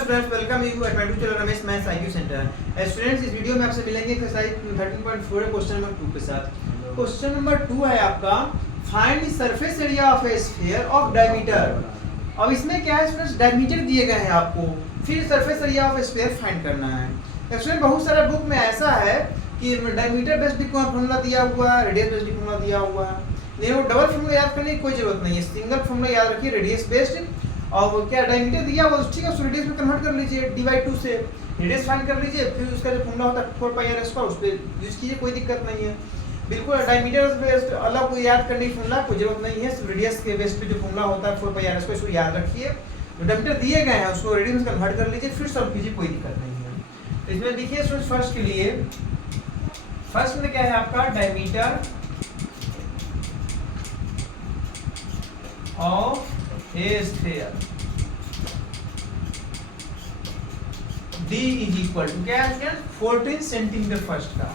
Friends welcome you at my YouTube channel Ramesh maths IQ centre. Students इस video में आपसे मिलेंगे एक्सरसाइज 13.4 क्वेश्चन नंबर 2 के साथ। क्वेश्चन नंबर 2 है आपका find the surface area of a sphere of diameter. अब इसमें क्या है स्टूडेंट्स, डायमीटर दिए गए हैं आपको, फिर surface area of a sphere find करना है। स्टूडेंट बहुत सारा बुक में ऐसा है कि डायमीटर बेस्ड फॉर्मूला दिया हुआ है, रेडियस बेस्ड फॉर्मूला दिया हुआ है, लेकिन वो डबल फॉर्मूला याद करने की कोई जरूरत नहीं है, सिंगल फॉर्मूला याद रखिए रेडियस बेस्ड। और क्या डायमीटर दिया हुआ ठीक है, उसको रेडियस में कन्वर्ट कर लीजिए, /2 से रेडियस फाइंड कर लीजिए, फिर उसका जो फॉर्मूला होता है 4πr² उस पर यूज कीजिए, कोई दिक्कत नहीं है। बिल्कुल डायमीटर बेस्ड अलग कोई याद करने की फॉर्मूला कोई जरूरत नहीं है, सिर्फ रेडियस के बेस पे जो फॉर्मूला होता है 4πr² इसको याद रखिए। जो डायमीटर दिए गए हैं उसको रेडियस में कन्वर्ट कर लीजिए, फिर सॉल्व कीजिए, कोई दिक्कत नहीं है। तो इसमें देखिए स्टूडेंट्स फर्स्ट के लिए, फर्स्ट में क्या है आपका diameter of a sphere D is equal to क्या है 14 सेंटीमीटर, फर्स्ट का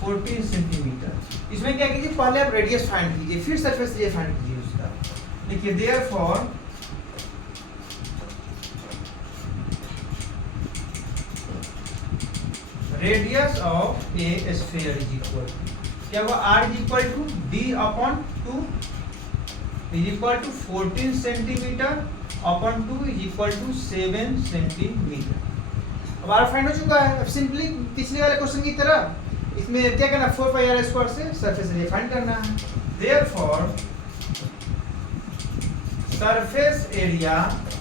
14 सेंटीमीटर। इसमें क्या कीजिए, पहले आप रेडियस फाइंड कीजिए, फिर सरफेस एरिया फाइंड कीजिए उसका। देखिए therefore radius of a sphere is equal क्या हुआ, r is equal to d/2 is equal to 14 centimetre upon 2 is equal to 7 centimetre. अब r फाइंड हो चुका है। अब सिंपली पिछले वाले क्वेश्चन की तरह इसमें क्या करना, 4πr² से सरफेस एरिया फाइंड करना है। Therefore surface area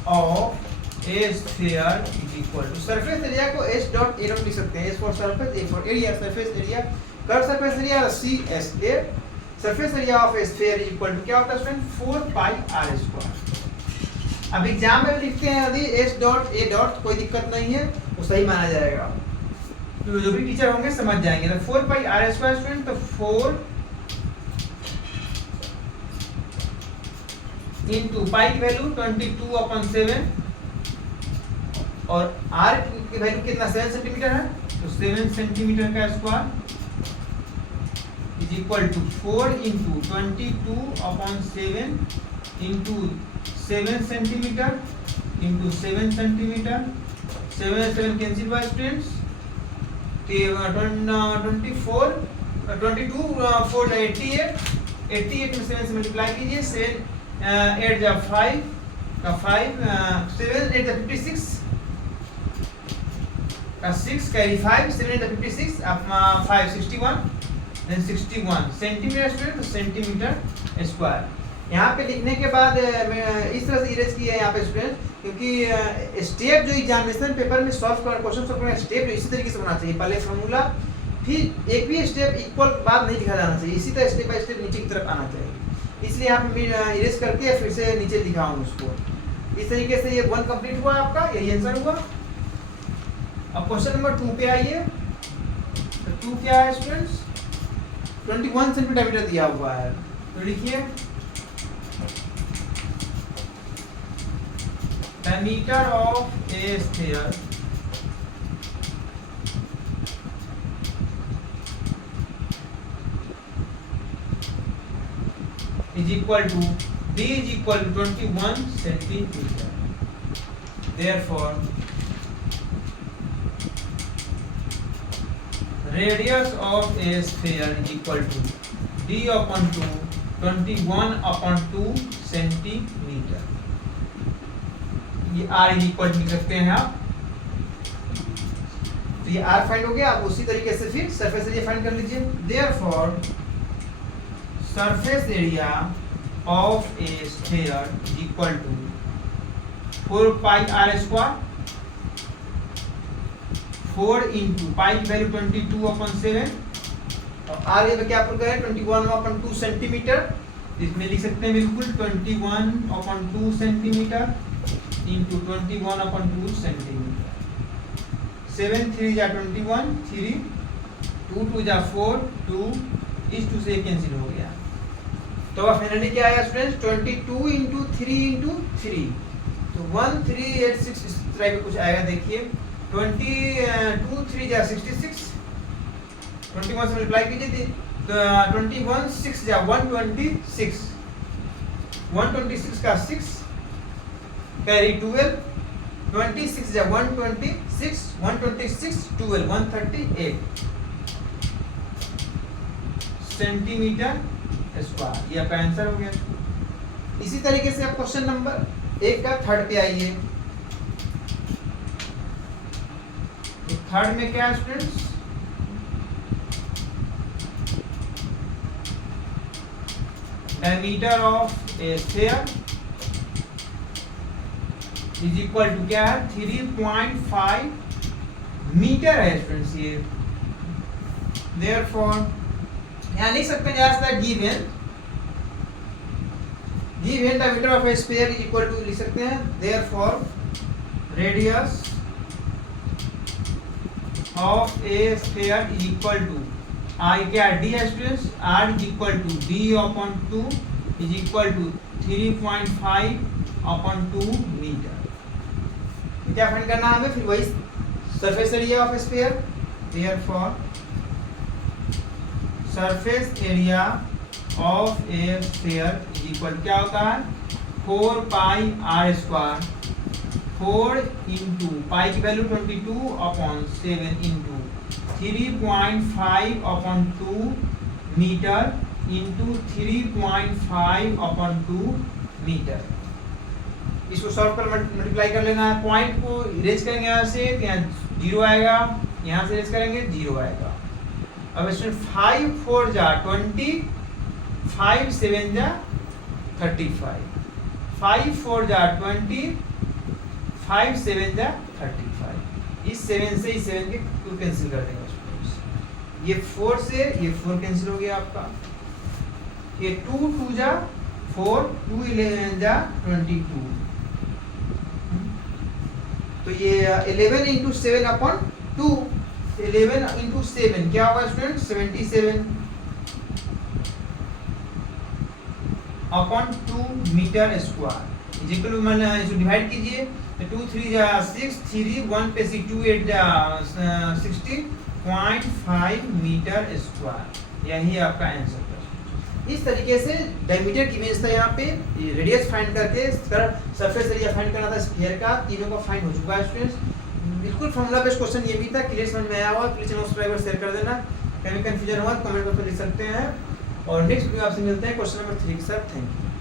of a sphere is equal to, surface area को s.a लिख सकते हैं, s for surface, a for area, surface area कर surface area CSA, surface area of a sphere is equal to क्या होता है student 4πr²। अब exam में लिखते हैं यदि s.a कोई दिक्कत नहीं है, वो सही माना जाएगा, तो जो भी टीचर होंगे समझ जाएंगे। तो 4πr² स्टूडेंट, तो 4 इंटू पाई की वैल्यू 22/7 और r की वैल्यू कितना 7 सेंटीमीटर है, तो 7 सेंटीमीटर का square is equal to 4 into 22/7 into 7 centimetre into 7 centimetre, 7 cancel by students, 24 22 4 88 में 7 से मल्टीप्लाई कीजिए, 7 8 जा 5 का 5 7 8 जा 56 का 6 कैरी 5 7 8 जा 56 अब 5 61 देन 61 सेंटीमीटर स्क्वायर, तो सेंटीमीटर स्क्वायर। यहाँ पे लिखने के बाद इस तरह से इरेज किया है यहाँ पे स्टूडेंट, क्योंकि स्टेप जो एग्जामिनेशन पेपर में क्वेश्चन सॉल्व करना स्टेप इसी तरीके से होना चाहिए, पहले फॉर्मूला फिर एक भी स्टेप इक्वल बात नहीं लिखा जाना चाहिए, इसी तरह स्टेप बाय स्टेप नीचे की तरफ आना चाहिए। इसलिए यहाँ पे इरेज करके फिर से नीचे लिखा हूँ उसको। इस तरीके से ये 1 कंप्लीट हुआ आपका, यही आंसर हुआ। अब क्वेश्चन नंबर 2 पे आइए। तो 2 क्या है स्टूडेंट्स, 21 सेंटीमीटर दिया हुआ है, तो लिखिए diameter of a sphere is equal to d is equal to 21 centimeter. Therefore radius of a sphere is equal to d/2 21/2 centimeter। ये r इज इक्वल लिख सकते हैं आप, तो ये r फाइंड हो गया। आप उसी तरीके से फिर सरफेस एरिया फाइंड कर लीजिए। Therefore surface area of a sphere is equal to 4πr², 4 into pi की वैल्यू 22/7 और r ये क्या आपको कहे 21/2 सेंटीमीटर, इसमें लिख सकते हैं बिल्कुल 21/2 सेंटीमीटर इंटू 21/2 सेंटीमीटर, 7 3 जा 21 3 2 2 जा 4 2 इस 2 से कैंसिल हो गया। तो अब फाइनली क्या आया स्टूडेंट्स 22 इंटू 3 इंटू 3, तो 1386 इस तरह का कुछ आएगा। देखिए 22 3 जा 66, 21 से मल्टीप्लाई कीजिए तो 21 6 जा 126, 126 का 6 कैरी 12 26 जा 126 126 12 138 सेंटीमीटर स्क्वायर। ये आपका आंसर हो गया। इसी तरीके से आप क्वेश्चन नंबर 1 का थर्ड पे आइए। थर्ड में क्या है students, diameter of a sphere is equal to क्या है 3.5 मीटर है स्टूडेंट्स। ये देयरफॉर यहाँ लिख सकते हैं जैसा given diameter of a sphere is equal to लिख सकते हैं therefore radius of a sphere is equal to I क्या डी है students, R is equal to D upon 2 is equal to 3.5 upon 2 metre. क्या फाइंड करना है हमें, फिर वही surface area of sphere. Therefore surface area of a sphere is equal क्या होता है 4 pi R square, 4 into pi की value 22 upon 7 into 3.5 upon 2 metre into 3.5 upon 2 metre. इसको सॉल्व कर मल्टीप्लाई कर लेना है। पॉइंट को इरेज करेंगे यहाँ से, यहाँ 0 आएगा, यहाँ से इरेज करेंगे 0 आएगा। अब इसमें 5 4 जा 20, 5 7 जा 35, 5 4 जा 20, 5 7 जा 35। इस 7 से इस 7 के 2 कैंसिल कर देंगे। ये 4 से ये 4 कैंसिल हो गया आपका। ये 2 2 जा 4, 2 11 जा 22। तो ये 11 इंटू 7 अपॉन 2, 11 इंटू 7 क्या होगा student 77 upon 2 metre square. Equal मैंने इसको डिवाइड कीजिए, 2 3 जा 6, 3 1 पे 6 2 8 जा 16.5 मीटर स्क्वायर। यही आपका आंसर है। इस तरीके से डायमीटर की इमेज था, यहाँ पे रेडियस फाइंड करके सरफेस एरिया फाइंड करना था स्फीयर का। तीनों का फाइंड हो चुका है स्टूडेंट्स। बिल्कुल फॉर्मूला बेस्ड क्वेश्चन ये भी था। क्लियर समझ में आया हुआ प्लीज चैनल सब्सक्राइब शेयर कर देना। कहीं कंफ्यूजन हुआ कमेंट बॉक्स में लिख सकते हैं। और नेक्स्ट वीडियो आपसे मिलते हैं क्वेश्चन नंबर 3 के साथ। Thank you.